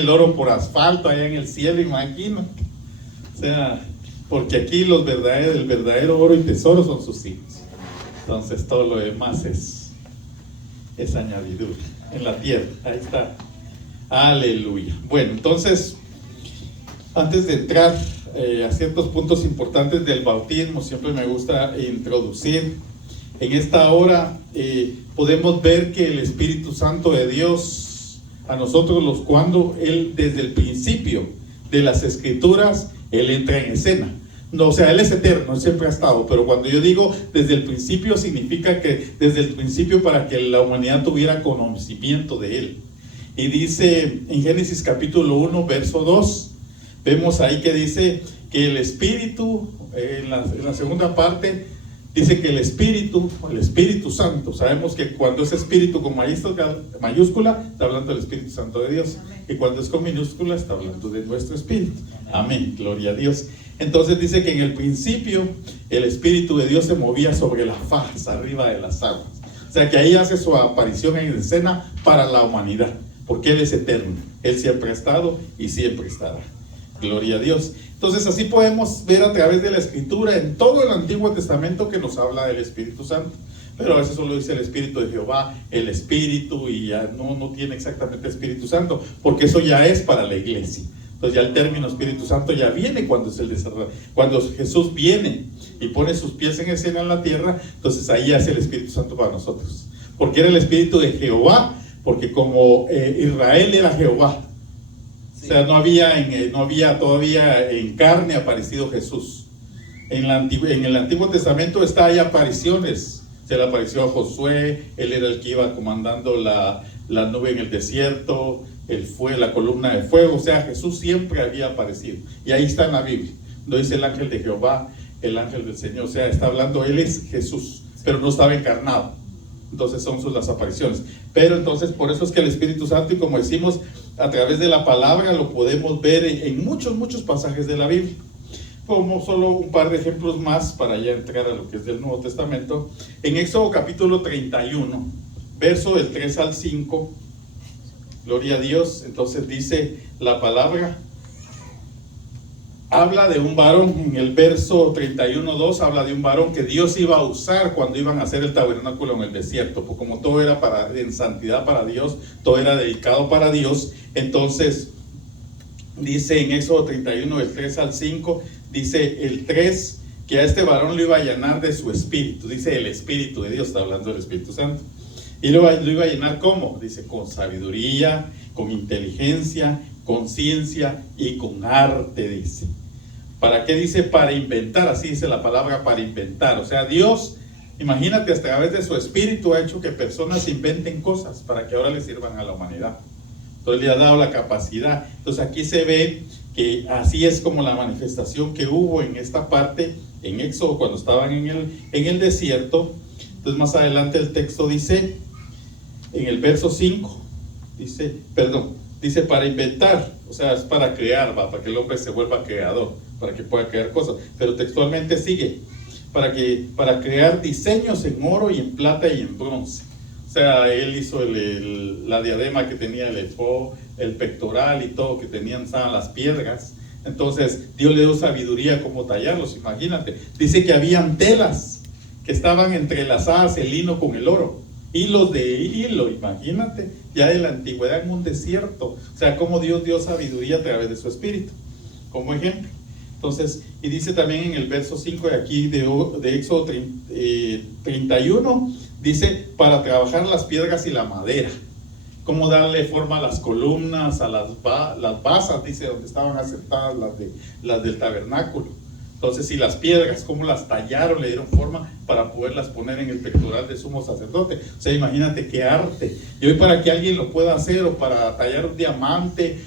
el oro por asfalto allá en el cielo, imagino. O sea, porque aquí el verdadero oro y tesoro son sus hijos. Entonces todo lo demás es añadidura en la tierra. Ahí está. Aleluya. Bueno, entonces, antes de entrar a ciertos puntos importantes del bautismo, siempre me gusta introducir. En esta hora podemos ver que el Espíritu Santo de Dios, a nosotros cuando Él desde el principio de las Escrituras, Él entra en escena. No, o sea, Él es eterno, Él siempre ha estado, pero cuando yo digo desde el principio, significa que desde el principio para que la humanidad tuviera conocimiento de Él. Y dice en Génesis capítulo 1, verso 2, vemos ahí que dice que el Espíritu, en la segunda parte, dice que el Espíritu Santo, sabemos que cuando es Espíritu con mayúscula, está hablando del Espíritu Santo de Dios. Y cuando es con minúscula, está hablando de nuestro Espíritu. Amén, gloria a Dios. Entonces dice que en el principio el Espíritu de Dios se movía sobre la faz, arriba de las aguas. O sea que ahí hace su aparición en escena para la humanidad, porque Él es eterno. Él siempre ha estado y siempre estará. Gloria a Dios. Entonces así podemos ver a través de la Escritura en todo el Antiguo Testamento que nos habla del Espíritu Santo. Pero a veces solo dice el Espíritu de Jehová, el Espíritu, y ya no tiene exactamente Espíritu Santo, porque eso ya es para la iglesia. Entonces ya el término Espíritu Santo ya viene cuando es el desarrollo. Cuando Jesús viene y pone sus pies en escena en la tierra, entonces ahí hace el Espíritu Santo para nosotros. Porque era el Espíritu de Jehová, porque como Israel era Jehová. O sea, no había todavía en carne aparecido Jesús. En el Antiguo Testamento hay apariciones. Se le apareció a Josué, él era el que iba comandando la nube en el desierto, la columna de fuego. O sea, Jesús siempre había aparecido. Y ahí está en la Biblia. No dice el ángel de Jehová, el ángel del Señor. O sea, está hablando, él es Jesús, pero no estaba encarnado. Entonces son las apariciones. Pero entonces por eso es que el Espíritu Santo, y como decimos, a través de la palabra lo podemos ver en muchos pasajes de la Biblia. Como solo un par de ejemplos más para ya entrar a lo que es del Nuevo Testamento. En Éxodo capítulo 31, verso del 3 al 5, gloria a Dios. Entonces dice la palabra, habla de un varón. En el verso 31:2 habla de un varón que Dios iba a usar cuando iban a hacer el tabernáculo en el desierto, porque como todo era en santidad para Dios, todo era dedicado para Dios. Entonces dice en Éxodo 31 del 3 al 5, dice el 3, que a este varón lo iba a llenar de su espíritu. Dice el Espíritu de Dios, está hablando del Espíritu Santo. Y lo iba a llenar ¿cómo? Dice con sabiduría, con inteligencia, con ciencia y con arte, dice. ¿Para qué dice? Para inventar, así dice la palabra, para inventar. O sea, Dios, imagínate, a través de su Espíritu ha hecho que personas inventen cosas para que ahora le sirvan a la humanidad. Entonces le ha dado la capacidad. Entonces aquí se ve que así es como la manifestación que hubo en esta parte, en Éxodo, cuando estaban en el desierto. Entonces más adelante el texto dice, en el verso 5, dice para inventar, o sea, es para crear, para que el hombre se vuelva creador, para que pueda crear cosas. Pero textualmente sigue, para crear diseños en oro y en plata y en bronce. O sea, él hizo la diadema que tenía el efod, el pectoral y todo que estaban las piedras. Entonces Dios le dio sabiduría cómo tallarlos, imagínate. Dice que habían telas que estaban entrelazadas, el lino con el oro, hilos de hilo, imagínate, ya de la antigüedad en un desierto. O sea, cómo Dios dio sabiduría a través de su Espíritu, como ejemplo. Entonces, y dice también en el verso 5 de aquí de Éxodo 31, dice para trabajar las piedras y la madera, cómo darle forma a las columnas, a las basas, dice, donde estaban asentadas las del tabernáculo. Entonces, y las piedras, cómo las tallaron, le dieron forma para poderlas poner en el pectoral del sumo sacerdote. O sea, imagínate qué arte. Y hoy para que alguien lo pueda hacer, o para tallar un diamante,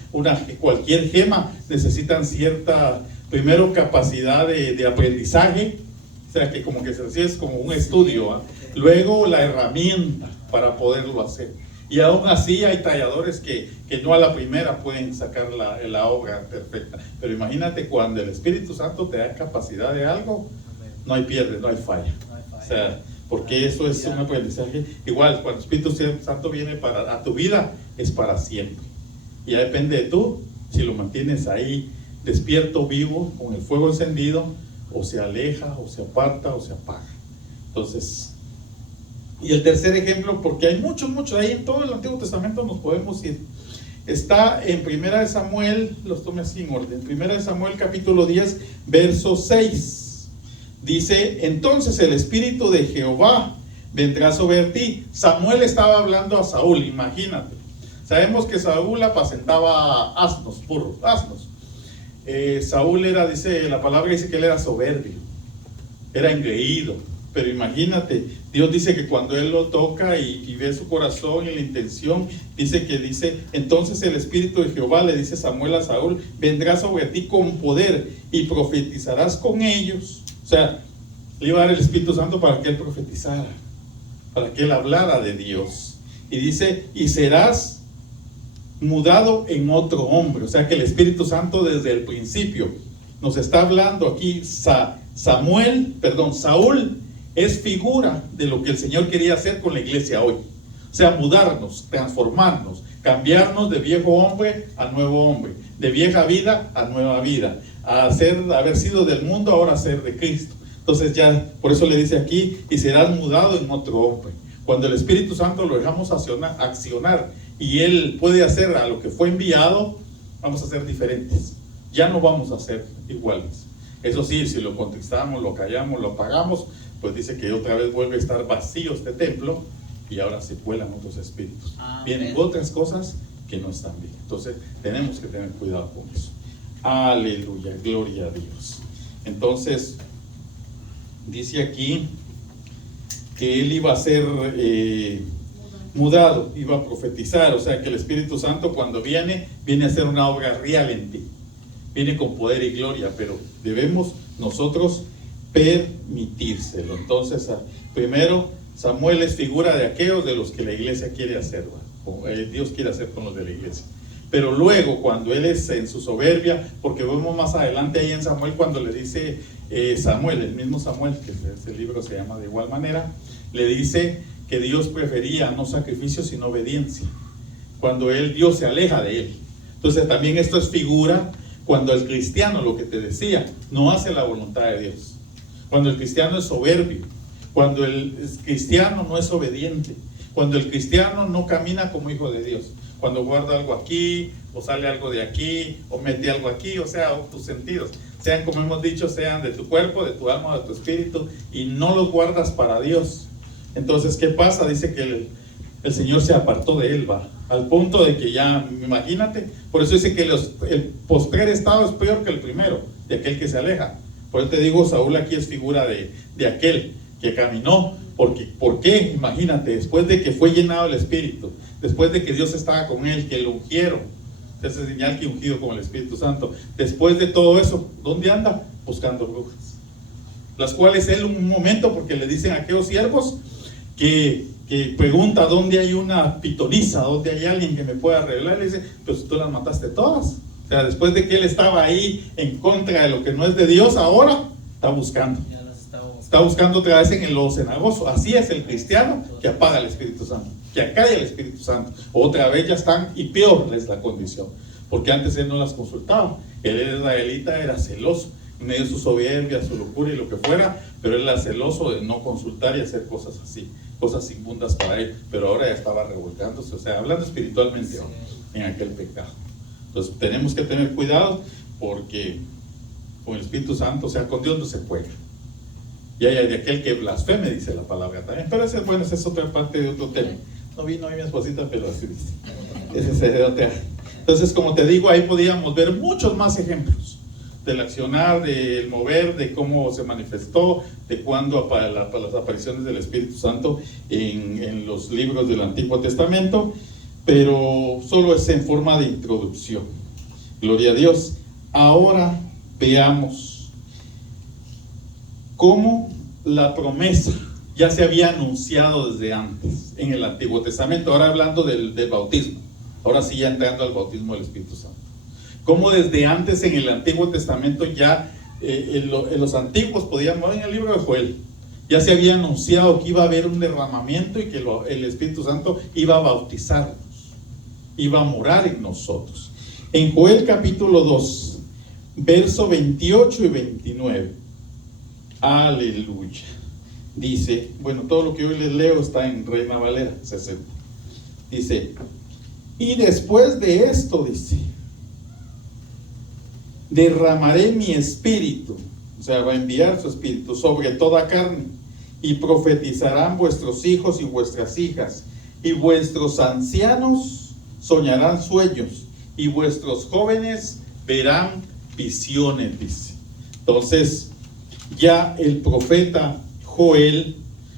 cualquier gema, necesitan cierta, primero, capacidad de aprendizaje. O sea, que como que se es como un estudio, ¿eh? Luego la herramienta para poderlo hacer. Y aún así hay talladores que no a la primera pueden sacar la obra perfecta. Pero imagínate cuando el Espíritu Santo te da capacidad de algo, no hay pierde, no hay falla. O sea, porque eso es un aprendizaje. Igual, cuando el Espíritu Santo viene a tu vida, es para siempre. Y ya depende de tú, si lo mantienes ahí despierto, vivo, con el fuego encendido, o se aleja, o se aparta, o se apaga. Entonces, y el tercer ejemplo, porque hay muchos, ahí en todo el Antiguo Testamento nos podemos ir. Está en 1 Samuel, los tome así en orden, 1 Samuel capítulo 10, verso 6. Dice, entonces el Espíritu de Jehová vendrá sobre ti. Samuel estaba hablando a Saúl, imagínate. Sabemos que Saúl apacentaba asnos, burros, asnos. Saúl era, dice, la palabra dice que él era soberbio, era engreído. Pero imagínate, Dios dice que cuando Él lo toca y ve su corazón y la intención, dice, entonces el Espíritu de Jehová le dice Samuel a Saúl, vendrá sobre ti con poder y profetizarás con ellos. O sea, le iba a dar el Espíritu Santo para que Él profetizara, para que Él hablara de Dios. Y dice, y serás mudado en otro hombre. O sea que el Espíritu Santo desde el principio nos está hablando aquí. Saúl es figura de lo que el Señor quería hacer con la iglesia hoy. O sea, mudarnos, transformarnos, cambiarnos de viejo hombre a nuevo hombre, de vieja vida a nueva vida, haber sido del mundo, ahora ser de Cristo. Entonces ya, por eso le dice aquí, y serás mudado en otro hombre. Cuando el Espíritu Santo lo dejamos accionar y Él puede hacer a lo que fue enviado, vamos a ser diferentes. Ya no vamos a ser iguales. Eso sí, si lo contristamos, lo callamos, lo apagamos, pues dice que otra vez vuelve a estar vacío este templo y ahora se cuelan otros espíritus. Vienen otras cosas que no están bien. Entonces tenemos que tener cuidado con eso. Aleluya, gloria a Dios. Entonces dice aquí que él iba a ser mudado, iba a profetizar. O sea que el Espíritu Santo cuando viene a hacer una obra real en ti, viene con poder y gloria, pero debemos nosotros permitírselo. Entonces, primero, Samuel es figura de aquellos de los que la iglesia quiere hacer, o Dios quiere hacer con los de la iglesia. Pero luego, cuando él es en su soberbia, porque vemos más adelante ahí en Samuel, cuando le dice Samuel, el mismo Samuel, que ese libro se llama de igual manera, le dice que Dios prefería no sacrificio sino obediencia, cuando Dios se aleja de él. Entonces también esto es figura cuando el cristiano, lo que te decía, no hace la voluntad de Dios. Cuando el cristiano es soberbio, cuando el cristiano no es obediente, cuando el cristiano no camina como hijo de Dios, cuando guarda algo aquí, o sale algo de aquí, o mete algo aquí, o sea, tus sentidos, sean como hemos dicho, sean de tu cuerpo, de tu alma, de tu espíritu, y no los guardas para Dios. Entonces, ¿qué pasa? Dice que el Señor se apartó de él, al punto de que ya, imagínate, por eso dice que el postrer estado es peor que el primero, de aquel que se aleja. Por eso te digo, Saúl aquí es figura de aquel que caminó. ¿Por qué? Imagínate, después de que fue llenado el Espíritu, después de que Dios estaba con él, que lo ungieron, esa es señal que ungido con el Espíritu Santo. Después de todo eso, ¿dónde anda? Buscando brujas, las cuales él un momento, porque le dicen a aquellos siervos que pregunta dónde hay una pitonisa, dónde hay alguien que me pueda revelar, le dice, pues tú las mataste todas. O sea, después de que él estaba ahí en contra de lo que no es de Dios, ahora está buscando. Está buscando otra vez en el lodo cenagoso. Así es el cristiano que apaga el Espíritu Santo, que acalla el Espíritu Santo. Otra vez ya están, y peor es la condición, porque antes él no las consultaba. El israelita era celoso, en medio de su soberbia, su locura y lo que fuera, pero él era celoso de no consultar y hacer cosas así, cosas inmundas para él. Pero ahora ya estaba revolcándose, o sea, hablando espiritualmente en aquel pecado. Entonces tenemos que tener cuidado, porque con el Espíritu Santo, o sea, con Dios no se juega. Y hay de aquel que blasfeme, dice la palabra también. Pero esa es otra parte de otro tema. No vino hoy mi esposita, pero así dice. Ese es de otra. Entonces, como te digo, ahí podíamos ver muchos más ejemplos del accionar, del mover, de cómo se manifestó, de cuándo las apariciones del Espíritu Santo en los libros del Antiguo Testamento, pero solo es en forma de introducción. Gloria a Dios. Ahora veamos cómo la promesa ya se había anunciado desde antes en el Antiguo Testamento. Ahora hablando del bautismo, ahora sí ya entrando al bautismo del Espíritu Santo. Cómo desde antes en el Antiguo Testamento ya, en los antiguos, podíamos ver en el libro de Joel, ya se había anunciado que iba a haber un derramamiento y que el Espíritu Santo iba a bautizarnos. iba a morar en nosotros. En Joel capítulo 2, verso 28 y 29. Aleluya. Dice, bueno, todo lo que hoy les leo está en Reina Valera 60. Dice, y después de esto, dice, derramaré mi espíritu, o sea, va a enviar su espíritu sobre toda carne, y profetizarán vuestros hijos y vuestras hijas, y vuestros ancianos soñarán sueños, y vuestros jóvenes verán visiones, dice. Entonces, ya el profeta Joel,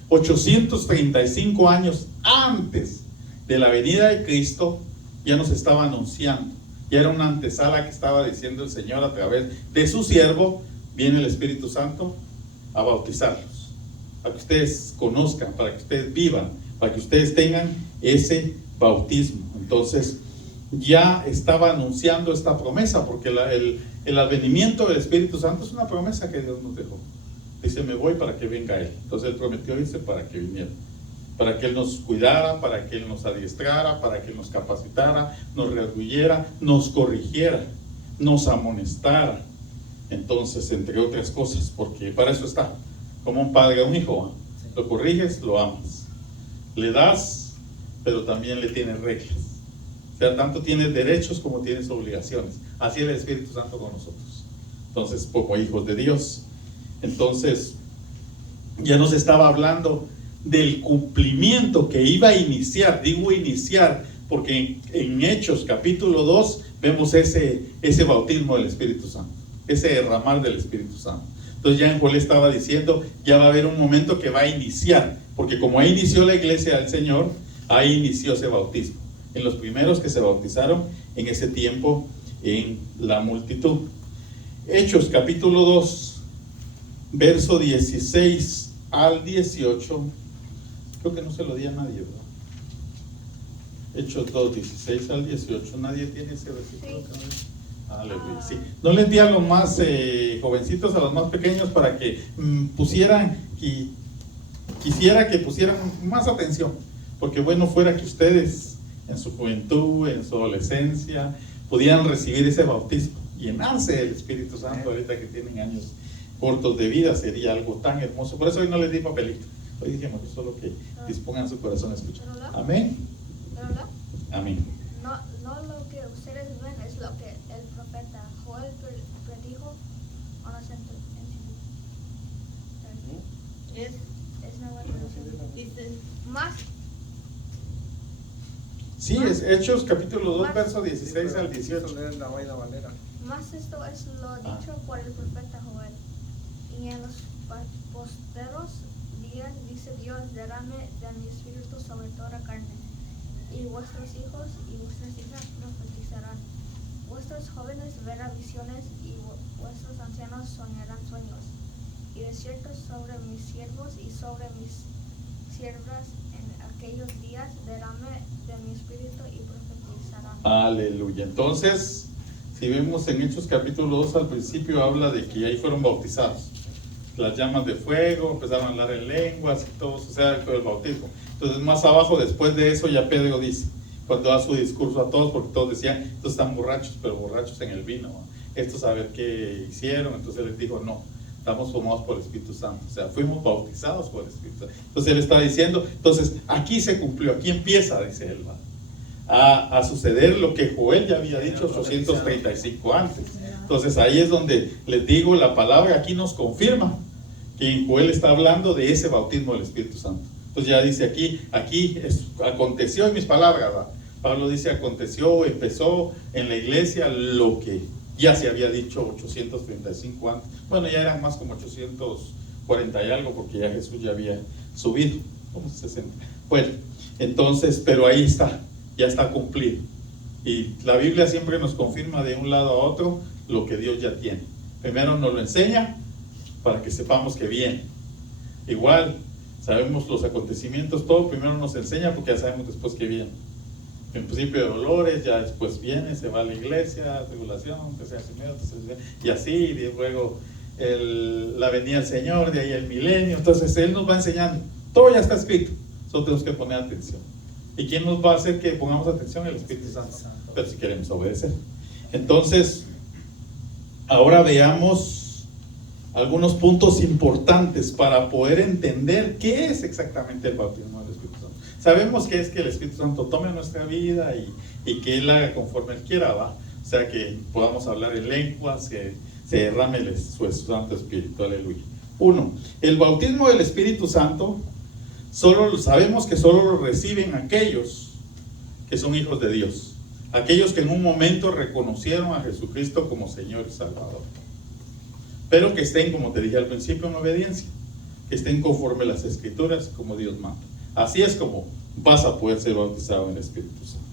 835 años antes de la venida de Cristo, ya nos estaba anunciando. Ya era una antesala que estaba diciendo el Señor a través de su siervo: viene el Espíritu Santo a bautizarlos, para que ustedes conozcan, para que ustedes vivan, para que ustedes tengan ese bautismo. Entonces ya estaba anunciando esta promesa, porque el advenimiento del Espíritu Santo es una promesa que Dios nos dejó. Dice, me voy para que venga Él. Entonces Él prometió irse para que viniera, para que Él nos cuidara, para que Él nos adiestrara, para que Él nos capacitara, nos redarguyera, nos corrigiera, nos amonestara. Entonces, entre otras cosas, porque para eso está, como un padre a un hijo, ¿eh? Lo corriges, lo amas, le das, pero también le tienes reglas. O sea, tanto tienes derechos como tienes obligaciones. Así es el Espíritu Santo con nosotros. Entonces, como hijos de Dios. Entonces, ya nos estaba hablando del cumplimiento que iba a iniciar. Digo iniciar porque en Hechos capítulo 2 vemos ese bautismo del Espíritu Santo, ese derramar del Espíritu Santo. Entonces ya en Joel estaba diciendo, ya va a haber un momento que va a iniciar, porque como ahí inició la iglesia del Señor, ahí inició ese bautismo, en los primeros que se bautizaron en ese tiempo en la multitud. Hechos capítulo 2, verso 16 al 18, creo que no se lo di a nadie, ¿verdad? Hechos 2, 16 al 18, ¿nadie tiene ese versículo? Sí. Aleluya, sí. No les di a los más jovencitos, a los más pequeños, para que pusieran, y quisiera que pusieran más atención, porque bueno fuera que ustedes en su juventud, en su adolescencia, pudieran recibir ese bautismo, llenarse del Espíritu Santo. Ahorita que tienen años cortos de vida, sería algo tan hermoso. Por eso hoy no les di papelito, hoy dijimos que solo que dispongan su corazón a escuchar. Amén. Amén. No lo que ustedes ven es lo que el profeta Joel predijo, o no se es una buena traducción. Más. Sí, es Hechos capítulo 2, verso 16 al 18. Más esto es lo dicho por el profeta Joel. Y en los posteros días, dice Dios, derrame de mi espíritu sobre toda carne. Y vuestros hijos y vuestras hijas profetizarán. Vuestros jóvenes verán visiones y vuestros ancianos soñarán sueños. Y de cierto sobre mis siervos y sobre mis siervas en aquellos días derrame de mi espíritu y profetizarán. Aleluya. Entonces, si vemos en Hechos capítulo 2, al principio habla de que ahí fueron bautizados. Las llamas de fuego, empezaron a hablar en lenguas y todo, o sea, el bautismo. Entonces más abajo, después de eso, ya Pedro dice, cuando da su discurso a todos, porque todos decían, estos están borrachos, pero borrachos en el vino, ¿no? Estos a ver qué hicieron. Entonces él les dijo, no, estamos formados por el Espíritu Santo, o sea, fuimos bautizados por el Espíritu Santo. Entonces él está diciendo, entonces aquí se cumplió, aquí empieza, dice él, a suceder lo que Joel ya había dicho 835 antes. Entonces ahí es donde les digo, la palabra aquí nos confirma que en Joel está hablando de ese bautismo del Espíritu Santo. Entonces ya dice aquí aconteció en mis palabras, ¿verdad? Pablo dice, aconteció, empezó en la iglesia lo que ya se había dicho 835 antes. Bueno, ya eran más como 840 y algo, porque ya Jesús ya había subido, como 60. Bueno, entonces, pero ahí está, ya está cumplido. Y la Biblia siempre nos confirma de un lado a otro lo que Dios ya tiene. Primero nos lo enseña para que sepamos que viene. Igual, sabemos los acontecimientos, todo primero nos enseña porque ya sabemos después que viene. En principio de dolores, ya después viene, se va a la iglesia, tribulación, y así, y luego la venida del Señor, de ahí el milenio. Entonces Él nos va enseñando, todo ya está escrito, solo tenemos que poner atención. ¿Y quién nos va a hacer que pongamos atención? El Espíritu Santo. Pero si queremos obedecer. Entonces, ahora veamos algunos puntos importantes para poder entender qué es exactamente el bautismo del Espíritu Santo. Sabemos que es que el Espíritu Santo tome nuestra vida y que Él haga conforme Él quiera, ¿va? O sea, que podamos hablar en lenguas, que se derrame su Santo Espíritu, aleluya. 1. El bautismo del Espíritu Santo, sabemos que solo lo reciben aquellos que son hijos de Dios. Aquellos que en un momento reconocieron a Jesucristo como Señor y Salvador. Pero que estén, como te dije al principio, en obediencia. Que estén conforme a las Escrituras, como Dios manda. Así es como vas a poder ser bautizado en el Espíritu Santo.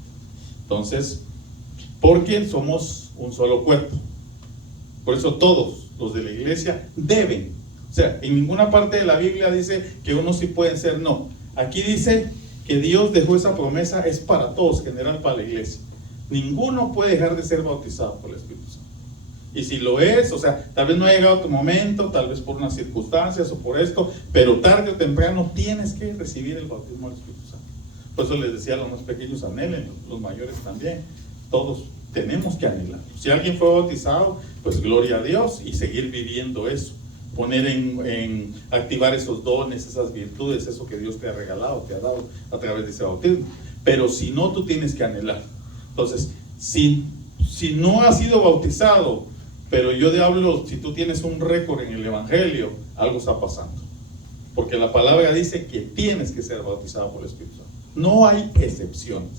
Entonces, porque somos un solo cuerpo. Por eso todos los de la iglesia deben. O sea, en ninguna parte de la Biblia dice que unos sí pueden ser, no. Aquí dice que Dios dejó esa promesa, es para todos, general para la iglesia. Ninguno puede dejar de ser bautizado por el Espíritu Santo. Y si lo es, o sea, tal vez no ha llegado tu momento, tal vez por unas circunstancias o por esto, pero tarde o temprano tienes que recibir el bautismo del Espíritu Santo. Por eso les decía a los más pequeños, anhelen, los mayores también. Todos tenemos que anhelar. Si alguien fue bautizado, pues gloria a Dios y seguir viviendo eso. Poner en activar esos dones, esas virtudes, eso que Dios te ha regalado, te ha dado a través de ese bautismo. Pero si no, tú tienes que anhelar. Entonces, si no has sido bautizado, pero yo te hablo, si tú tienes un récord en el Evangelio, algo está pasando. Porque la palabra dice que tienes que ser bautizado por el Espíritu Santo. No hay excepciones.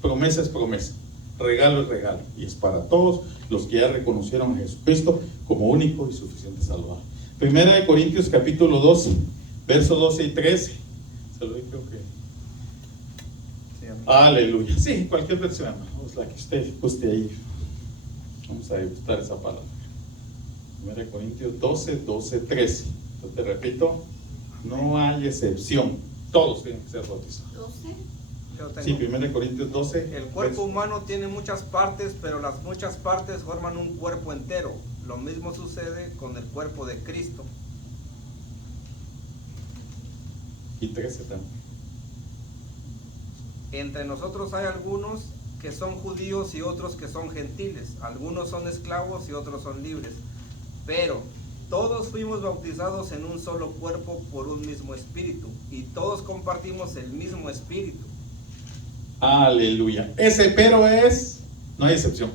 Promesa es promesa. Regalo es regalo. Y es para todos los que ya reconocieron a Jesucristo como único y suficiente Salvador. Primera de Corintios capítulo 12, versos 12 y 13. Se lo dije, creo que. Sí, aleluya. Sí, cualquier versión, hermano. La que usted guste ahí. Vamos a degustar esa palabra. Primera de Corintios 12, 12, 13. Yo te repito, no hay excepción. Todos tienen que ser bautizados. 12. Sí, 1 Corintios 12. El cuerpo humano tiene muchas partes, pero las muchas partes forman un cuerpo entero. Lo mismo sucede con el cuerpo de Cristo. Y 13 también. Entre nosotros hay algunos que son judíos y otros que son gentiles. Algunos son esclavos y otros son libres. Pero todos fuimos bautizados en un solo cuerpo por un mismo espíritu. Y todos compartimos el mismo espíritu. Aleluya. Ese pero es, no hay excepción.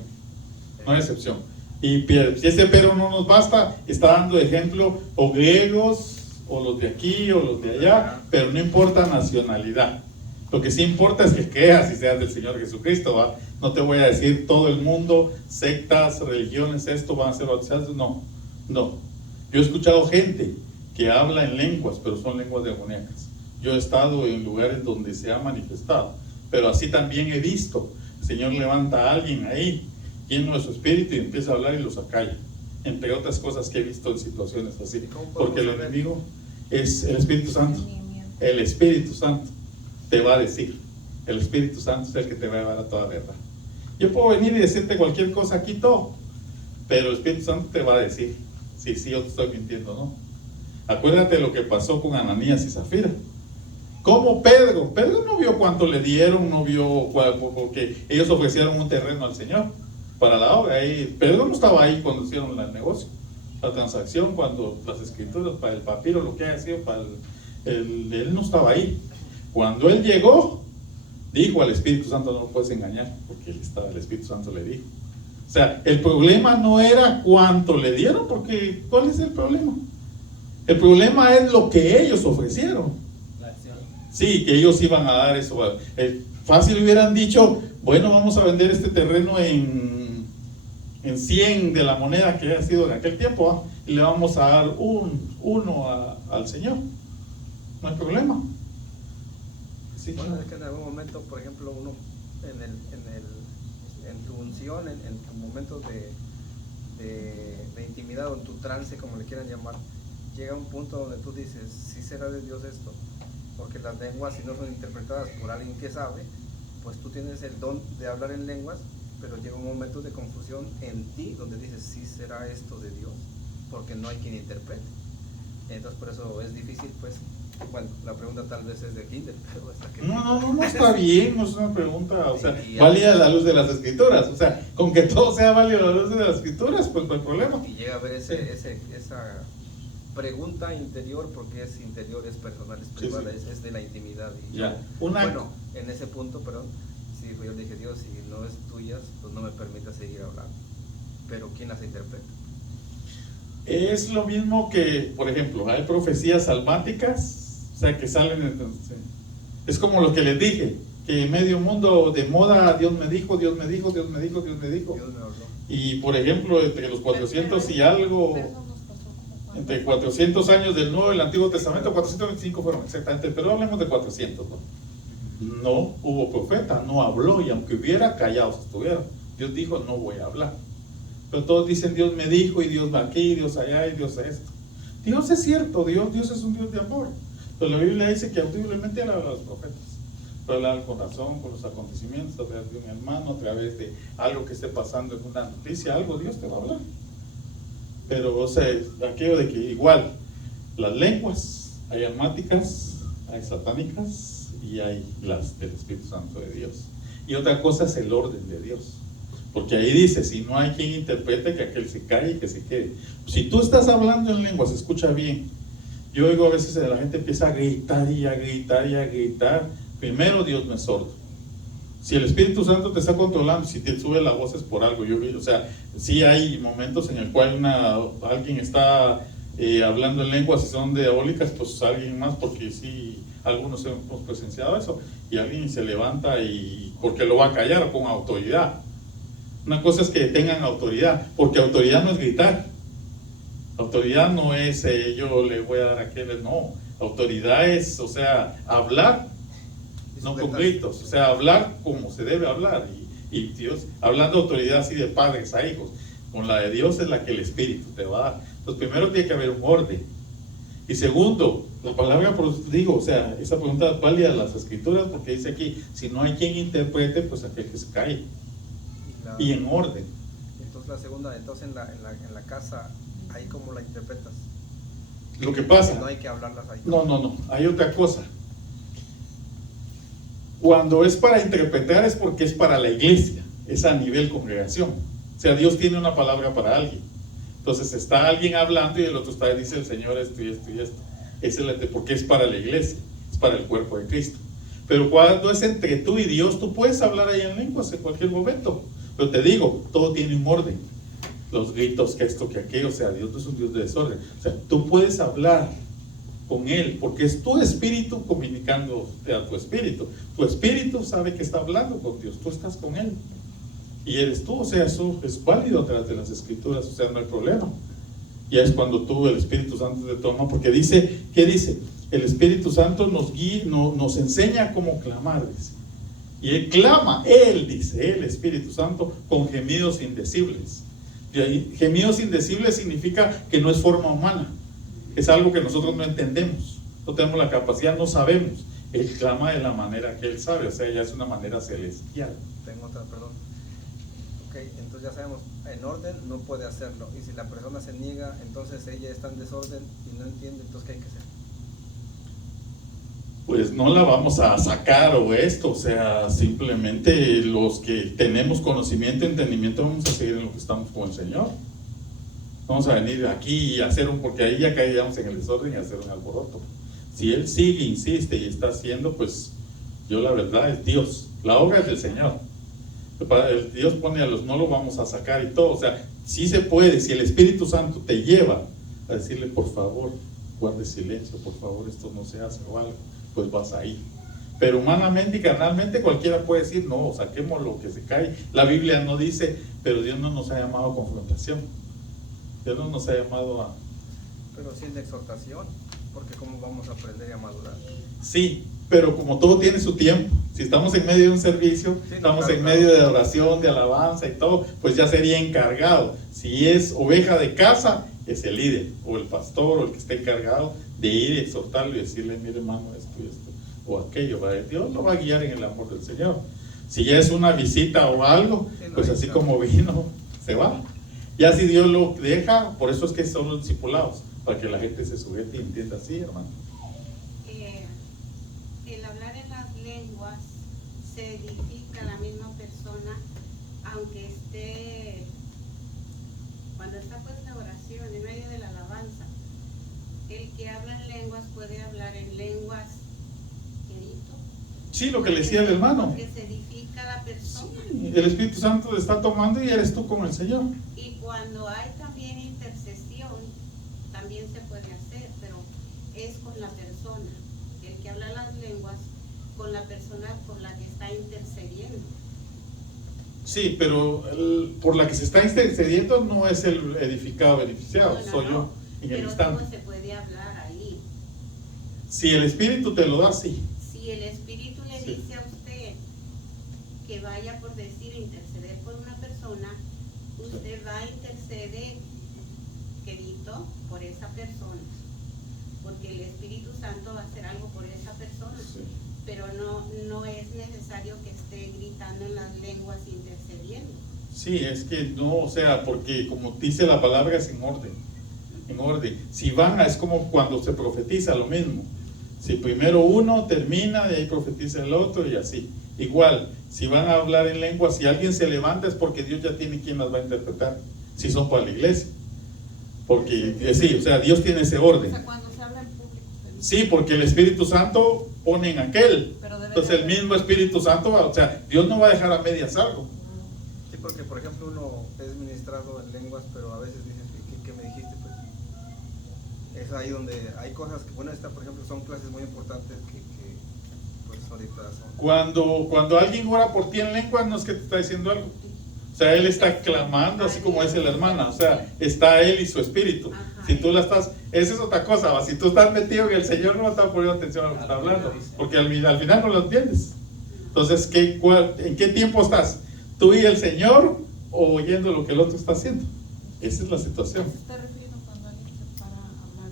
No hay excepción. Y si ese pero no nos basta, está dando ejemplo o griegos, o los de aquí, o los de allá, pero no importa nacionalidad. Lo que sí importa es que creas y seas del Señor Jesucristo, ¿va? No te voy a decir todo el mundo, sectas, religiones, esto van a ser bautizados. No, no. Yo he escuchado gente que habla en lenguas, pero son lenguas demoníacas. Yo he estado en lugares donde se ha manifestado, pero así también he visto. El Señor levanta a alguien ahí, lleno de su espíritu, y empieza a hablar y los acalla. Entre otras cosas que he visto en situaciones así. Porque el enemigo es el Espíritu Santo. El Espíritu Santo te va a decir. El Espíritu Santo es el que te va a llevar a toda verdad. Yo puedo venir y decirte cualquier cosa aquí, todo, pero el Espíritu Santo te va a decir si sí yo te estoy mintiendo o no. Acuérdate lo que pasó con Ananías y Zafira. Como Pedro no vio cuánto le dieron, no vio porque ellos ofrecieron un terreno al Señor para la obra. Pedro no estaba ahí cuando hicieron el negocio, la transacción, cuando las escrituras, para el papiro, lo que haya sido, él no estaba ahí. Cuando él llegó, dijo al Espíritu Santo: no lo puedes engañar, porque el Espíritu Santo le dijo. O sea, el problema no era cuánto le dieron, porque ¿cuál es el problema? El problema es lo que ellos ofrecieron. Sí, que ellos iban a dar eso. Fácil hubieran dicho: bueno, vamos a vender este terreno en 100 de la moneda que haya sido en aquel tiempo, ¿eh? Y le vamos a dar uno al Señor. No hay problema. Sí. Bueno, es que en algún momento, por ejemplo, uno en tu unción, en tu momento de intimidad o en tu trance, como le quieran llamar, llega un punto donde tú dices: ¿sí será de Dios esto? Porque las lenguas, si no son interpretadas por alguien que sabe, pues tú tienes el don de hablar en lenguas, pero llega un momento de confusión en ti donde dices: ¿sí será esto de Dios? Porque no hay quien interprete. Entonces por eso es difícil, pues, Bueno, la pregunta tal vez es de kinder, pero hasta que... No, está bien, no es una pregunta, o sea, Y válida a la luz de las escrituras, o sea, con que todo sea válido a la luz de las escrituras, pues no hay problema. Y llega a ver esa pregunta interior, porque es interior, es personal, es privada, Sí. es de la intimidad. Y Ya. bueno, en ese punto, perdón, sí, yo le dije, Dios, si no es tuyas, pues no me permitas seguir hablando. Pero ¿quién las interpreta? Es lo mismo que, por ejemplo, hay profecías salmáticas, o sea, que salen, es como lo que les dije, que medio mundo de moda, Dios me dijo, Dios me dijo, Dios me dijo, Dios me dijo. Dios me habló. Y por ejemplo, entre los 400 y algo, entre 400 años del Nuevo y el Antiguo Testamento, 425 fueron exactamente, pero hablemos de 400, ¿no? No hubo profeta, no habló, y aunque hubiera, callados estuvieron. Dios dijo, no voy a hablar. Pero todos dicen, Dios me dijo, y Dios va aquí, y Dios allá, y Dios esto. Dios es cierto, Dios es un Dios de amor. Pero la Biblia dice que audiblemente habla a los profetas. Pero habla con razón, con los acontecimientos, a través de un hermano, a través de algo que esté pasando en una noticia, algo Dios te va a hablar. Pero, o sea, aquello de que igual, las lenguas, hay almáticas, hay satánicas, y hay las del Espíritu Santo de Dios. Y otra cosa es el orden de Dios. Porque ahí dice, si no hay quien interprete, que aquel se calle y que se quede. Si tú estás hablando en lenguas, escucha bien. Yo oigo a veces la gente empieza a gritar y a gritar y a gritar. Primero, Dios no es sordo. Si el Espíritu Santo te está controlando, si te sube la voz es por algo. O sea, sí hay momentos en el cual alguien está hablando en lenguas y son diabólicas, pues alguien más, porque sí, algunos hemos presenciado eso, y alguien se levanta y porque lo va a callar o con autoridad. Una cosa es que tengan autoridad, porque autoridad no es gritar. Autoridad no es yo le voy a dar a aquel, no. Autoridad es, o sea, hablar, no con gritos, o sea, hablar como se debe hablar. Y Dios, hablando de autoridad así de padres a hijos, con la de Dios es la que el Espíritu te va a dar. Entonces, primero tiene que haber un orden. Y segundo, la palabra, digo, o sea, esa pregunta es válida de las Escrituras, porque dice aquí, si no hay quien interprete, pues aquel que se cae. Y en orden. Entonces la segunda, entonces en la casa, ahí cómo la interpretas. Lo que pasa, no hay que hablarlas ahí. No, hay otra cosa. Cuando es para interpretar es porque es para la iglesia, es a nivel congregación. O sea, Dios tiene una palabra para alguien. Entonces está alguien hablando y el otro está, dice el Señor esto y esto y esto. Esa es porque es para la iglesia, es para el cuerpo de Cristo. Pero cuando es entre tú y Dios, tú puedes hablar ahí en lenguas en cualquier momento. Pero te digo, todo tiene un orden. Los gritos, que esto, que aquello, o sea, Dios no es un Dios de desorden. O sea, tú puedes hablar con Él, porque es tu espíritu comunicándote a tu espíritu. Tu espíritu sabe que está hablando con Dios, tú estás con Él. Y eres tú, o sea, eso es válido a través de las Escrituras, o sea, no hay problema. Ya es cuando tú, el Espíritu Santo te toma, porque dice, ¿qué dice? El Espíritu Santo nos guía, nos enseña cómo clamar, dice. Y Él clama, Él dice, el Espíritu Santo, con gemidos indecibles. Y ahí, gemidos indecibles significa que no es forma humana, es algo que nosotros no entendemos, no tenemos la capacidad, no sabemos. Él clama de la manera que Él sabe, o sea, ya es una manera celestial. Tengo otra, perdón. Ok, entonces ya sabemos, en orden no puede hacerlo, y si la persona se niega, entonces ella está en desorden y no entiende, entonces ¿qué hay que hacer? Pues no la vamos a sacar o esto, o sea, simplemente los que tenemos conocimiento, entendimiento, vamos a seguir en lo que estamos con el Señor. Vamos a venir aquí y hacer porque ahí ya caíamos en el desorden y hacer un alboroto. Si Él sigue, insiste y está haciendo, pues yo la verdad es Dios, la obra es del Señor. Dios pone a los, no lo vamos a sacar y todo, o sea, sí se puede, si el Espíritu Santo te lleva a decirle, por favor, guarde silencio, por favor, esto no se hace o algo, pues vas a ir. Pero humanamente y carnalmente cualquiera puede decir, no, saquemos lo que se cae. La Biblia no dice, pero Dios no nos ha llamado a confrontación. Dios no nos ha llamado a... Pero sí es de exhortación, porque ¿cómo vamos a aprender y a madurar? Sí, pero como todo tiene su tiempo. Si estamos en medio de un servicio, sí, estamos claro, en medio de oración, de alabanza y todo, pues ya sería encargado. Si es oveja de casa, es el líder, o el pastor, o el que esté encargado de ir y exhortarlo y decirle, mire hermano, esto y esto, o aquello, ¿vale? Dios lo va a guiar en el amor del Señor. Si ya es una visita o algo, sí, no, pues así claro, como vino, se va. Ya si Dios lo deja, por eso es que son los discipulados, para que la gente se sujete y entienda así, hermano. se edifica la misma persona, aunque esté, cuando está pues la oración, en medio de la alabanza. El que habla en lenguas puede hablar en lenguas, querido. Sí, lo que le decía el hermano. Porque se edifica la persona. Sí, el Espíritu Santo te está tomando y eres tú con el Señor. Y cuando hay también intercesión, también se puede hacer, pero es con la persona. El que habla las lenguas, con la persona por la que está intercediendo. Sí, pero por la que se está intercediendo no es el edificado beneficiado, No, soy yo en el pero instante. ¿cómo se puede hablar ahí? Si el Espíritu te lo da, sí. Si el Espíritu le Sí. dice a usted que vaya por decir, interceder por una persona, usted va a interceder, querido, por esa persona, porque el Espíritu Santo va a hacer algo por esa persona, Sí. pero no es necesario que esté gritando en las lenguas intercediendo. Sí, es que no, o sea, porque como dice la palabra es en orden, en orden. Si van, es como cuando se profetiza, lo mismo. Si primero uno termina, de ahí profetiza el otro y así. Igual, si van a hablar en lengua, si alguien se levanta es porque Dios ya tiene quien las va a interpretar, si son para la iglesia. Porque sí, o sea, Dios tiene ese O orden. sea, cuando se habla en público. Sí, porque el Espíritu Santo pone en aquel. Pero debe Entonces de el haber- mismo Espíritu Santo, o sea, Dios no va a dejar a medias algo. Sí, porque por ejemplo uno es ministrado en lenguas, pero a veces dices, ¿qué me dijiste? Pues es ahí donde hay cosas que, bueno, esta por ejemplo son clases muy importantes que pues ahorita son. Cuando alguien ora por ti en lengua, no es que te está diciendo algo. O sea, él está clamando, así como dice la hermana. O sea, está él y su espíritu. Ajá. Si tú la estás, esa es otra cosa. ¿Va? Si tú estás metido en el Señor, no estás poniendo atención a lo que está hablando, porque al final no lo entiendes. Entonces, ¿en qué tiempo estás? ¿Tú y el Señor o oyendo lo que el otro está haciendo? Esa es la situación. ¿Se está refiriendo cuando alguien se para a hablar?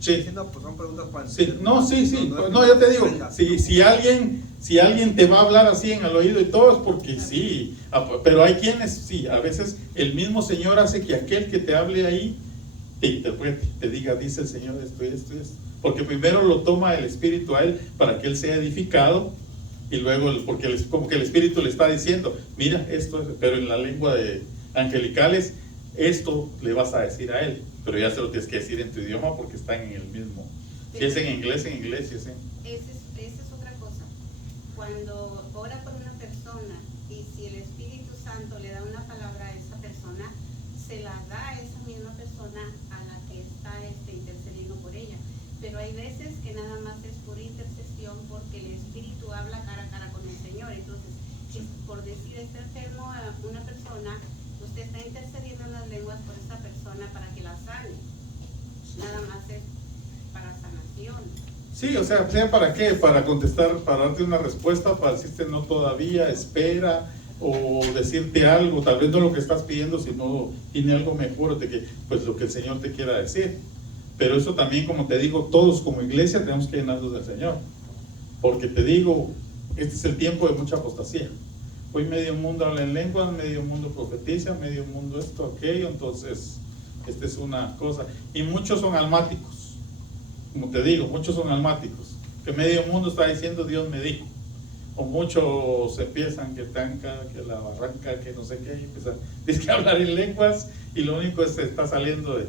Sí. Sí, no, pues son preguntas para Sí, entender. no, sí, es no, que yo te digo, venga. si alguien te va a hablar así en el oído y todo es porque sí, pero hay quienes, sí, a veces el mismo Señor hace que aquel que te hable ahí te interprete, te diga, dice el Señor esto y esto y esto, porque primero lo toma el Espíritu a él para que él sea edificado y luego, porque como que el Espíritu le está diciendo, mira esto, pero en la lengua de angelicales, esto le vas a decir a él, pero ya se lo tienes que decir en tu idioma porque están en el mismo. Si es en inglés, si es en... Esa es otra cosa. Cuando ora por una persona y si el Espíritu Santo le da una palabra a esa persona, se la da a esa misma persona a la que está intercediendo por ella. Pero hay veces que nada más es por intercesión porque el Espíritu habla cara a cara con el Señor. Entonces, por decir, está enfermo a una persona, usted está intercediendo en las lenguas por esa persona para que la sane. Nada más es para sanación. Sí, o sea ¿para qué? Para contestar, para darte una respuesta, para decirte no todavía, espera, o decirte algo, tal vez no lo que estás pidiendo, sino tiene algo mejor de que, pues lo que el Señor te quiera decir. Pero eso también, como te digo, todos como iglesia tenemos que llenarnos del Señor. Porque te digo, este es el tiempo de mucha apostasía. Hoy medio mundo habla en lenguas, medio mundo profetiza, medio mundo esto, aquello, entonces esta es una cosa. Y muchos son almáticos. Como te digo, muchos son almáticos, que medio mundo está diciendo Dios me dijo, o muchos empiezan que tanca, que la barranca, que no sé qué, y empiezan, tienes que hablar en lenguas y lo único es que está saliendo de,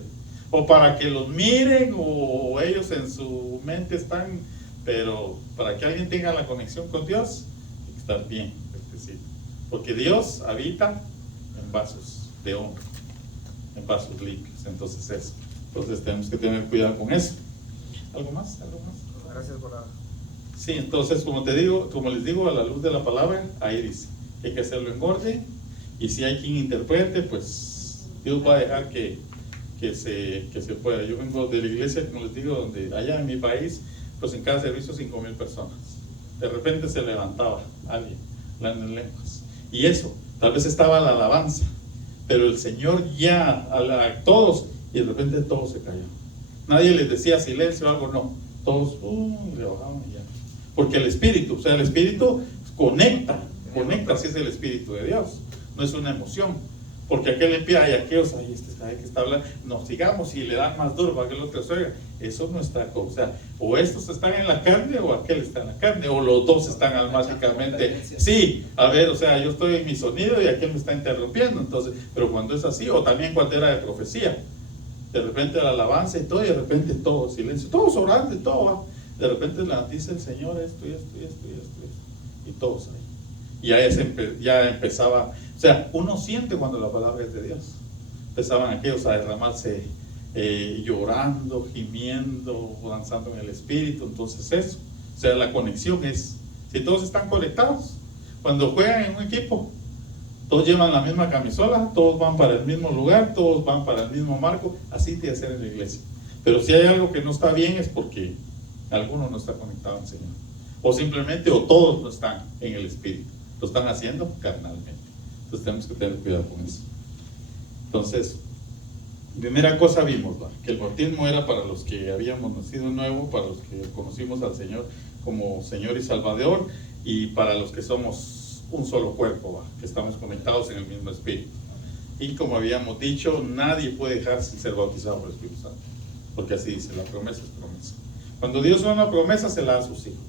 o para que los miren, o ellos en su mente están, pero para que alguien tenga la conexión con Dios, hay que estar bien, porque Dios habita en vasos de honra, en vasos limpios, entonces tenemos que tener cuidado con eso. ¿Algo más? ¿Algo más? Gracias por la... Sí, entonces como les digo, a la luz de la palabra, ahí dice, hay que hacerlo en orden, y si hay quien interprete, pues Dios va a dejar que se pueda. Yo vengo de la iglesia, como les digo, donde allá en mi país, pues en cada servicio 5,000 personas. De repente se levantaba alguien hablando en lenguas, y eso, tal vez estaba la alabanza, pero el Señor ya a todos, y de repente todos se callaron. Nadie les decía silencio o algo, no. Todos le bajaban y ya. Porque el Espíritu, o sea, el Espíritu conecta, si es el Espíritu de Dios. No es una emoción. porque aquel empieza y aquellos, ahí sabe que está hablando, no sigamos y le dan más duro para que el otro se oiga. Eso no está, o sea, o estos están en la carne o aquel está en la carne, o los dos están almáticamente. Sí, a ver, o sea, yo estoy en mi sonido y aquel me está interrumpiendo, entonces, pero cuando es así, o también cuando era de profecía, de repente la alabanza y todo, y de repente todo silencio, todos orando y todo, ¿va? De repente dice el Señor esto y esto y esto y esto y esto, y todos ahí. Y ya empezaba, o sea, uno siente cuando la palabra es de Dios. Empezaban aquellos a derramarse llorando, gimiendo, danzando en el Espíritu. Entonces eso, o sea, la conexión es, si todos están conectados, cuando juegan en un equipo, todos llevan la misma camisola, todos van para el mismo lugar, todos van para el mismo marco, así tiene que ser en la iglesia. Pero si hay algo que no está bien es porque alguno no está conectado al Señor, o simplemente, o todos no están en el Espíritu, lo están haciendo carnalmente. Entonces tenemos que tener cuidado con eso. Entonces, primera cosa vimos, ¿va? Que el bautismo era para los que habíamos nacido nuevo, para los que conocimos al Señor como Señor y Salvador, y para los que somos un solo cuerpo, ¿va? Que estamos conectados en el mismo Espíritu. Y como habíamos dicho, nadie puede dejar sin ser bautizado por el Espíritu Santo, porque así dice, la promesa es promesa. Cuando Dios da una promesa, se la da a sus hijos.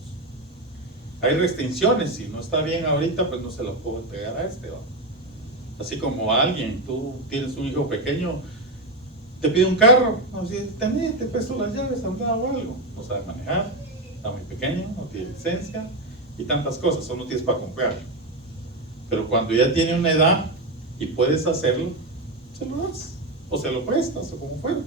Hay restricciones, si no está bien ahorita, pues no se lo puedo entregar a este, ¿va? Así como a alguien, tú tienes un hijo pequeño, te pide un carro, no sé, te presto las llaves, anda o algo, no sabe manejar, está muy pequeño, no tiene licencia y tantas cosas, o no tienes para comprarlo. Pero cuando ya tiene una edad y puedes hacerlo, se lo das, o se lo prestas, o como fuera.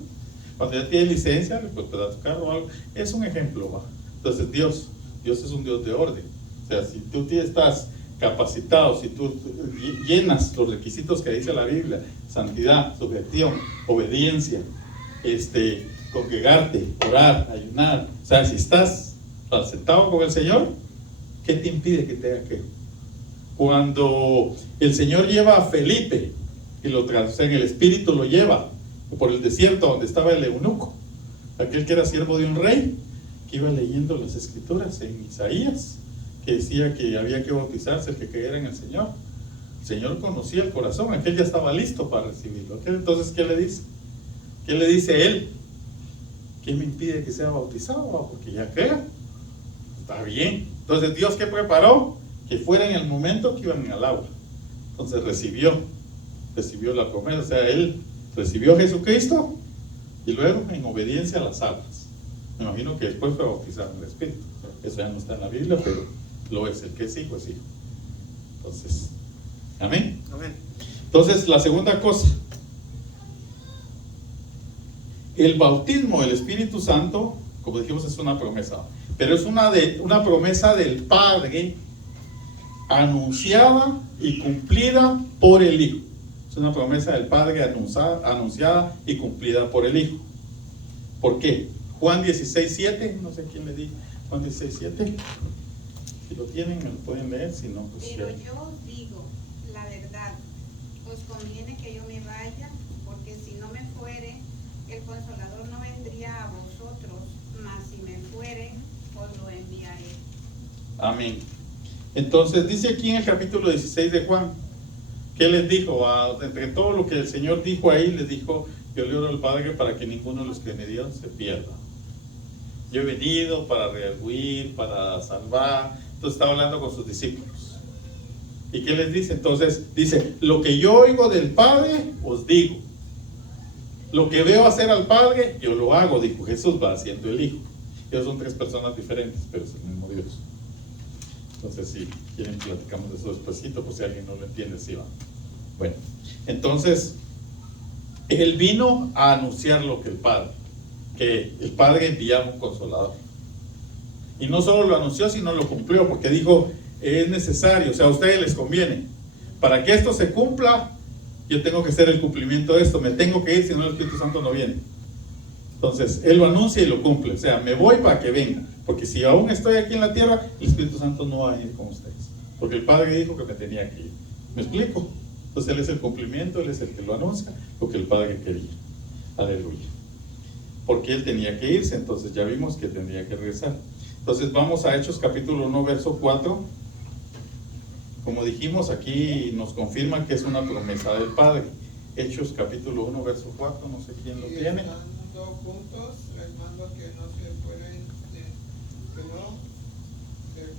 Cuando ya tiene licencia, le puedes dar tu carro o algo. Es un ejemplo, ¿va? Entonces Dios es un Dios de orden. O sea, si tú estás capacitado, si tú llenas los requisitos que dice la Biblia, santidad, sujeción, obediencia, congregarte, orar, ayunar, o sea, si estás sentado con el Señor, ¿qué te impide que te haga qué? Cuando el Señor lleva a Felipe y o sea, en el Espíritu lo lleva por el desierto donde estaba el eunuco, aquel que era siervo de un rey, que iba leyendo las escrituras en Isaías, que decía que había que bautizarse el que creyera en el Señor. El Señor conocía el corazón, aquel ya estaba listo para recibirlo. Entonces, ¿qué le dice? ¿Qué le dice él? ¿Qué me impide que sea bautizado? Porque ya creo. Está bien. Entonces, ¿Dios qué preparó? Que fuera en el momento que iban al agua. Entonces recibió la promesa. O sea, él recibió a Jesucristo y luego en obediencia a las aguas. Me imagino que después fue bautizado en el Espíritu. Eso ya no está en la Biblia, pero lo es. El que es hijo es hijo. Entonces, amén. Amén. Entonces, la segunda cosa, el bautismo del Espíritu Santo, como dijimos, es una promesa, pero es una promesa del Padre anunciada y cumplida por el Hijo. Es una promesa del Padre anunciada y cumplida por el Hijo. ¿Por qué? Juan 16:7, no sé quién le dijo. Juan 16:7, si lo tienen me lo pueden leer, si no pues pero ya. yo os digo la verdad, os conviene que yo me vaya, porque si no me fuere, el Consolador no vendría a vosotros, mas si me fuere, os lo enviaré. Amén. Entonces dice aquí en el capítulo 16 de Juan, ¿qué les dijo? Entre todo lo que el Señor dijo ahí, les dijo, yo le oro al Padre para que ninguno de los que me dieron se pierda. Yo he venido para redarguir, para salvar. Entonces estaba hablando con sus discípulos. ¿Y qué les dice? Entonces dice, lo que yo oigo del Padre, os digo. Lo que veo hacer al Padre, yo lo hago, dijo Jesús, va haciendo el Hijo. Ellos son tres personas diferentes, pero es el mismo Dios. Entonces, si quieren, platicamos de eso despuesito, por si alguien no lo entiende, sí va. Bueno, entonces, Él vino a anunciar lo que el Padre enviaba un Consolador. Y no solo lo anunció, sino lo cumplió, porque dijo, es necesario, o sea, a ustedes les conviene. Para que esto se cumpla, yo tengo que hacer el cumplimiento de esto, me tengo que ir, si no el Espíritu Santo no viene. Entonces, Él lo anuncia y lo cumple, o sea, me voy para que venga, porque si aún estoy aquí en la tierra, el Espíritu Santo no va a ir con ustedes, porque el Padre dijo que me tenía que ir. ¿Me explico? Entonces Él es el cumplimiento, Él es el que lo anuncia, lo que el Padre quería. Aleluya. Porque Él tenía que irse, entonces ya vimos que tendría que regresar. Entonces vamos a Hechos capítulo 1, verso 4. Como dijimos, aquí nos confirma que es una promesa del Padre. Hechos capítulo 1, verso 4, no sé quién lo tiene. Estando juntos, les mando que no se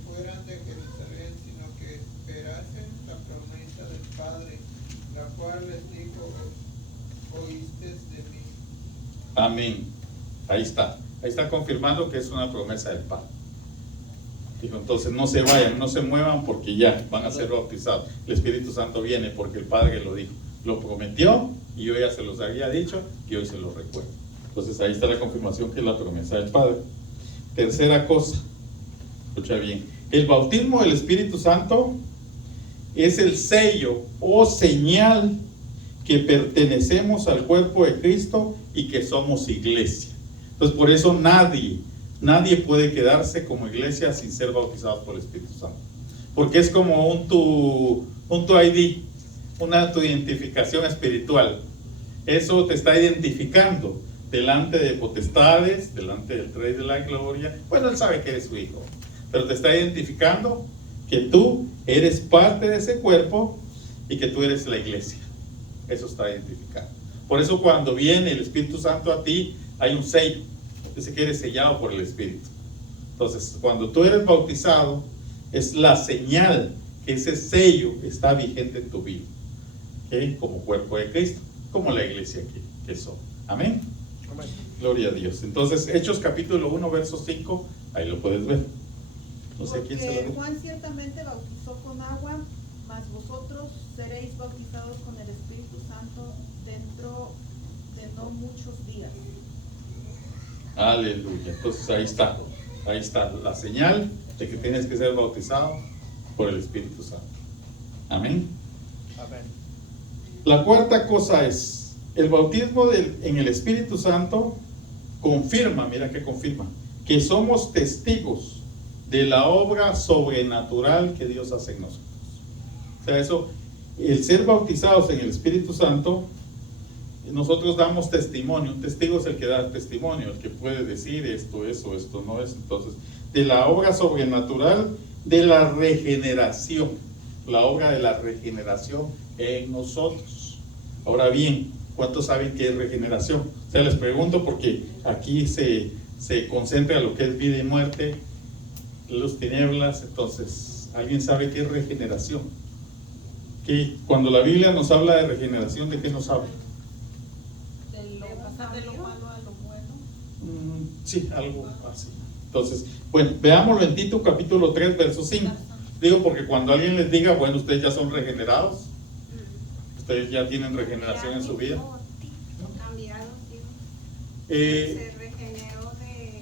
fueran de Jerusalén, sino que esperasen la promesa del Padre, la cual les dijo, oísteis de mí. Amén. Ahí está confirmando que es una promesa del Padre. Dijo, entonces no se vayan, no se muevan, porque ya van a ser bautizados. El Espíritu Santo viene porque el Padre lo dijo, lo prometió, y yo ya se los había dicho y hoy se los recuerdo. Entonces ahí está la confirmación que es la promesa del Padre. Tercera cosa, escucha bien, el bautismo del Espíritu Santo es el sello o señal que pertenecemos al cuerpo de Cristo y que somos iglesia. Entonces por eso nadie puede quedarse como iglesia sin ser bautizados por el Espíritu Santo, porque es como un tu ID, tu identificación espiritual. Eso te está identificando delante de potestades, delante del Rey de la Gloria. Bueno, Él sabe que eres su hijo, pero te está identificando que tú eres parte de ese cuerpo y que tú eres la iglesia. Eso está identificado. Por eso cuando viene el Espíritu Santo a ti, hay un sello, dice que eres sellado por el Espíritu. Entonces, cuando tú eres bautizado, es la señal que ese sello está vigente en tu vida, ¿okay? Como cuerpo de Cristo, como la iglesia que son. Amén. Amén. Gloria a Dios. Entonces, Hechos capítulo 1, verso 5, ahí lo puedes ver. No sé quién se lo Porque ve. Juan ciertamente bautizó con agua, mas vosotros seréis bautizados con el Espíritu Santo dentro de no muchos días. Aleluya. Entonces ahí está la señal de que tienes que ser bautizado por el Espíritu Santo. Amén. Amén. La cuarta cosa es, el bautismo en el Espíritu Santo confirma, mira que confirma, que somos testigos de la obra sobrenatural que Dios hace en nosotros. O sea, eso, el ser bautizados en el Espíritu Santo, nosotros damos testimonio. Un testigo es el que da testimonio, el que puede decir esto es o esto no es. Entonces, de la obra sobrenatural de la regeneración, la obra de la regeneración en nosotros. Ahora bien, ¿cuántos saben qué es regeneración? O sea, les pregunto porque aquí se concentra lo que es vida y muerte, luz, tinieblas. Entonces, ¿alguien sabe qué es regeneración? Que cuando la Biblia nos habla de regeneración, ¿de qué nos habla? Pasar de lo malo a lo bueno. Sí, algo así. Entonces, bueno, veámoslo en Tito capítulo 3, verso 5. Digo porque cuando alguien les diga, bueno, ustedes ya son regenerados, ustedes ya tienen regeneración en su vida. Cambiados, sí. Eh, Se regeneró de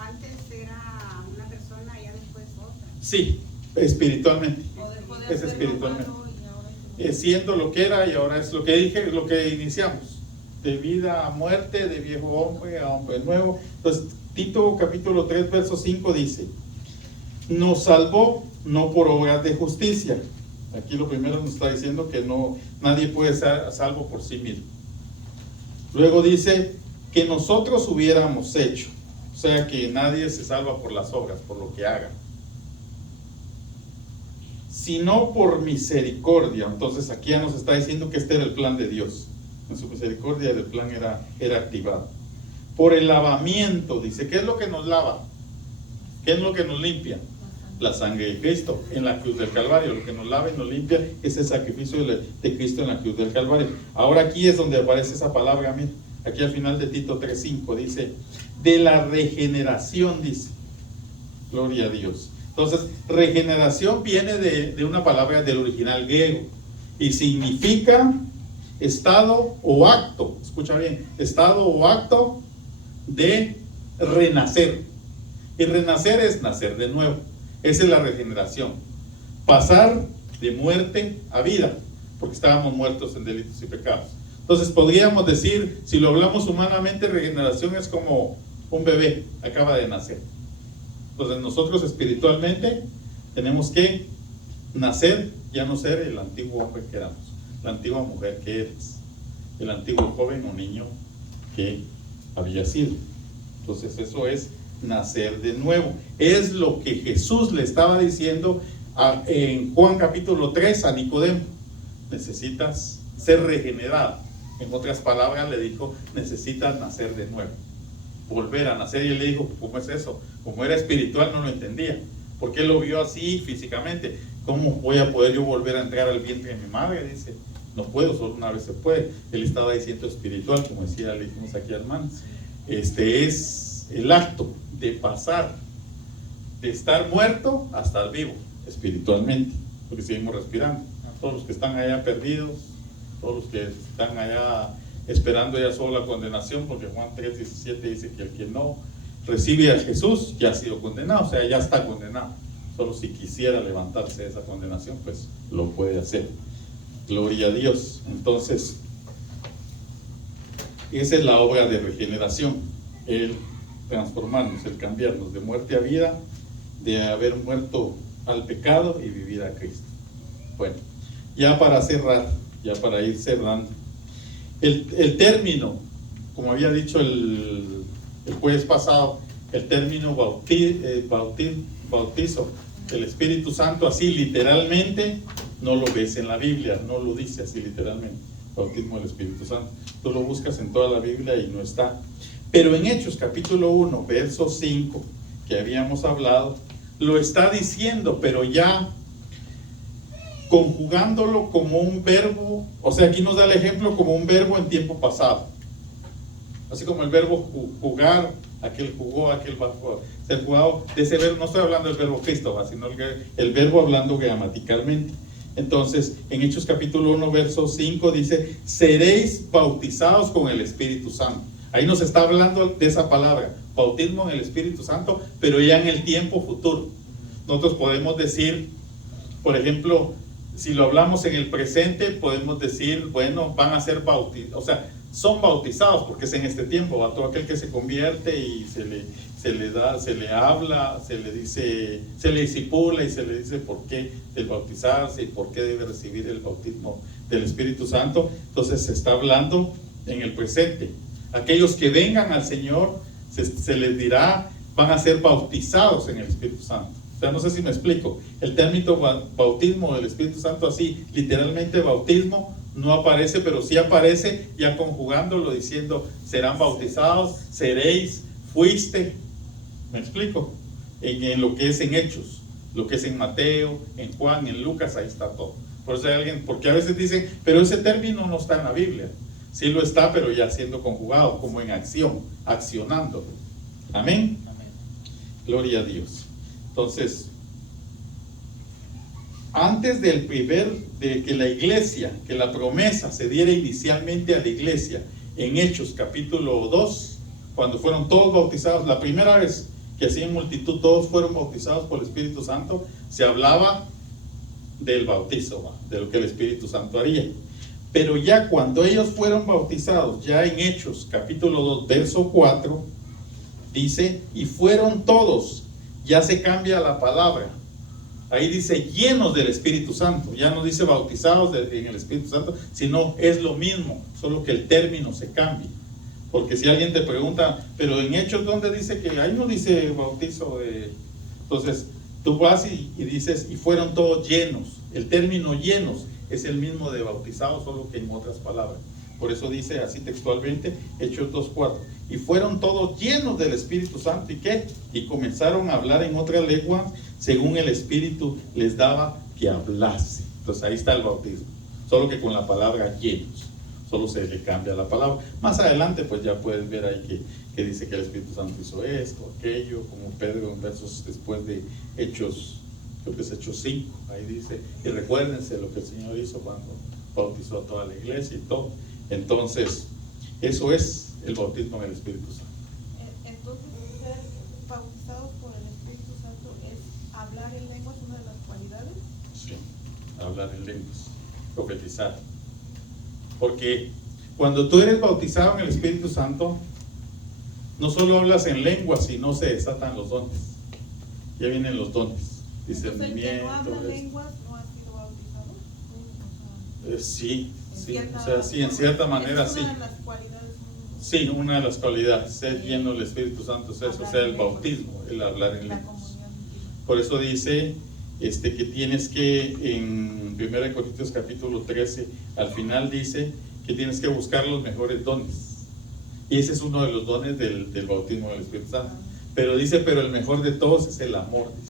antes era una persona y ya después otra. sí, espiritualmente. O dejó de Es hacer lo espiritualmente. malo y ahora es lo Siendo lo que era y ahora es lo que dije, lo que iniciamos. De vida a muerte, de viejo hombre a hombre nuevo. Entonces, Tito capítulo 3, verso 5 dice, nos salvó no por obras de justicia. Aquí lo primero nos está diciendo que nadie puede ser salvo por sí mismo. Luego dice que nosotros hubiéramos hecho, o sea que nadie se salva por las obras, por lo que haga, sino por misericordia. Entonces aquí ya nos está diciendo que este era el plan de Dios. En su misericordia el plan era activado. Por el lavamiento, dice, ¿qué es lo que nos lava? ¿Qué es lo que nos limpia? La sangre de Cristo en la cruz del Calvario. Lo que nos lava y nos limpia es el sacrificio de Cristo en la cruz del Calvario. Ahora aquí es donde aparece esa palabra, mira, aquí al final de Tito 3:5 dice, de la regeneración, dice, gloria a Dios. Entonces, regeneración viene de una palabra del original griego y significa estado o acto, escucha bien, estado o acto de renacer. Y renacer es nacer de nuevo. Esa es la regeneración. Pasar de muerte a vida, porque estábamos muertos en delitos y pecados. Entonces podríamos decir, si lo hablamos humanamente, regeneración es como un bebé, acaba de nacer. Entonces nosotros espiritualmente tenemos que nacer, ya no ser el antiguo hombre que éramos, la antigua mujer que eres, el antiguo joven o niño que había sido. Entonces eso es nacer de nuevo. Es lo que Jesús le estaba diciendo en Juan capítulo 3 a Nicodemo. Necesitas ser regenerado. En otras palabras le dijo, necesitas nacer de nuevo, volver a nacer. Y él le dijo, ¿cómo es eso? Como era espiritual no lo entendía, porque él lo vio así físicamente. ¿Cómo voy a poder yo volver a entrar al vientre de mi madre? Dice, no puedo, solo una vez se puede. Él estaba diciendo espiritual, como decía, le dijimos aquí al hermano. Este es el acto de pasar de estar muerto a estar vivo espiritualmente, porque seguimos respirando. Todos los que están allá perdidos, todos los que están allá esperando ya solo la condenación, porque Juan 3:17 dice que el que no recibe a Jesús ya ha sido condenado, o sea, ya está condenado. Solo si quisiera levantarse de esa condenación, pues lo puede hacer. Gloria a Dios. Entonces, esa es la obra de regeneración, el transformarnos, el cambiarnos de muerte a vida, de haber muerto al pecado y vivir a Cristo. Bueno, ya para cerrar, ya para ir cerrando, el término, como había dicho el jueves pasado, el término bautizo, el Espíritu Santo, así literalmente, no lo ves en la Biblia, no lo dice así literalmente, bautismo del Espíritu Santo. Tú lo buscas en toda la Biblia y no está. Pero en Hechos capítulo 1, verso 5, que habíamos hablado, lo está diciendo, pero ya conjugándolo como un verbo. O sea, aquí nos da el ejemplo como un verbo en tiempo pasado. Así como el verbo jugar, aquel jugó, aquel va a ser jugado. De ese verbo, no estoy hablando del verbo Cristo, sino el verbo hablando gramaticalmente. Entonces, en Hechos capítulo 1, verso 5 dice, seréis bautizados con el Espíritu Santo. Ahí nos está hablando de esa palabra, bautismo en el Espíritu Santo, pero ya en el tiempo futuro. Nosotros podemos decir, por ejemplo, si lo hablamos en el presente, podemos decir, bueno, van a ser bautizados, o sea, son bautizados, porque es en este tiempo, a todo aquel que se convierte y se le habla, se le dice, se le discipula y se le dice por qué del bautizarse y por qué debe recibir el bautismo del Espíritu Santo. Entonces se está hablando en el presente. Aquellos que vengan al Señor, se les dirá, van a ser bautizados en el Espíritu Santo. O sea, no sé si me explico. El término bautismo del Espíritu Santo, así, literalmente bautismo, no aparece, pero sí aparece ya conjugándolo, diciendo, serán bautizados, seréis, fuiste. ¿Me explico? En lo que es en Hechos, lo que es en Mateo, en Juan, en Lucas, ahí está todo. Por eso hay alguien, porque a veces dicen, pero ese término no está en la Biblia. Sí lo está, pero ya siendo conjugado, como en acción, accionando. Amén. Amén. Gloria a Dios. Entonces, antes de que la iglesia, que la promesa se diera inicialmente a la iglesia, en Hechos capítulo 2, cuando fueron todos bautizados, la primera vez que así en multitud todos fueron bautizados por el Espíritu Santo, se hablaba del bautizo, de lo que el Espíritu Santo haría. Pero ya cuando ellos fueron bautizados, ya en Hechos capítulo 2, verso 4, dice, y fueron todos, ya se cambia la palabra. Ahí dice llenos del Espíritu Santo, ya no dice bautizados en el Espíritu Santo, sino es lo mismo, solo que el término se cambia. Porque si alguien te pregunta, pero en Hechos, ¿dónde dice que? Ahí no dice bautizo. Entonces, tú vas y dices, y fueron todos llenos. El término llenos es el mismo de bautizados, solo que en otras palabras. Por eso dice así textualmente, Hechos 2:4. Y fueron todos llenos del Espíritu Santo. ¿Y qué? Y comenzaron a hablar en otra lengua, según el Espíritu les daba que hablase. Entonces ahí está el bautismo. Solo que con la palabra llenos. Solo se le cambia la palabra. Más adelante pues ya puedes ver ahí que dice que el Espíritu Santo hizo esto, aquello, como Pedro en versos después de Hechos, creo que es Hechos 5, ahí dice, y recuérdense lo que el Señor hizo cuando bautizó a toda la iglesia y todo. Entonces, eso es el bautismo en el Espíritu Santo. Entonces, ser bautizados por el Espíritu Santo es hablar en lenguas, una de las cualidades. Sí, hablar en lenguas, profetizar. Porque cuando tú eres bautizado en el Espíritu Santo, no solo hablas en lenguas, sino se desatan los dones. Ya vienen los dones. Discernimiento. Entonces, el que no habla lenguas no ha sido bautizado. Sí, sí, o sea, sí, en cierta manera sí. Es una de las cualidades. Sí, una de las cualidades, ser lleno del Espíritu Santo, es eso, o sea, el bautismo, el hablar en lenguas. Por eso dice que tienes que, en 1 Corintios capítulo 13, al final dice que tienes que buscar los mejores dones. Y ese es uno de los dones del bautismo del Espíritu Santo. Pero dice, pero el mejor de todos es el amor.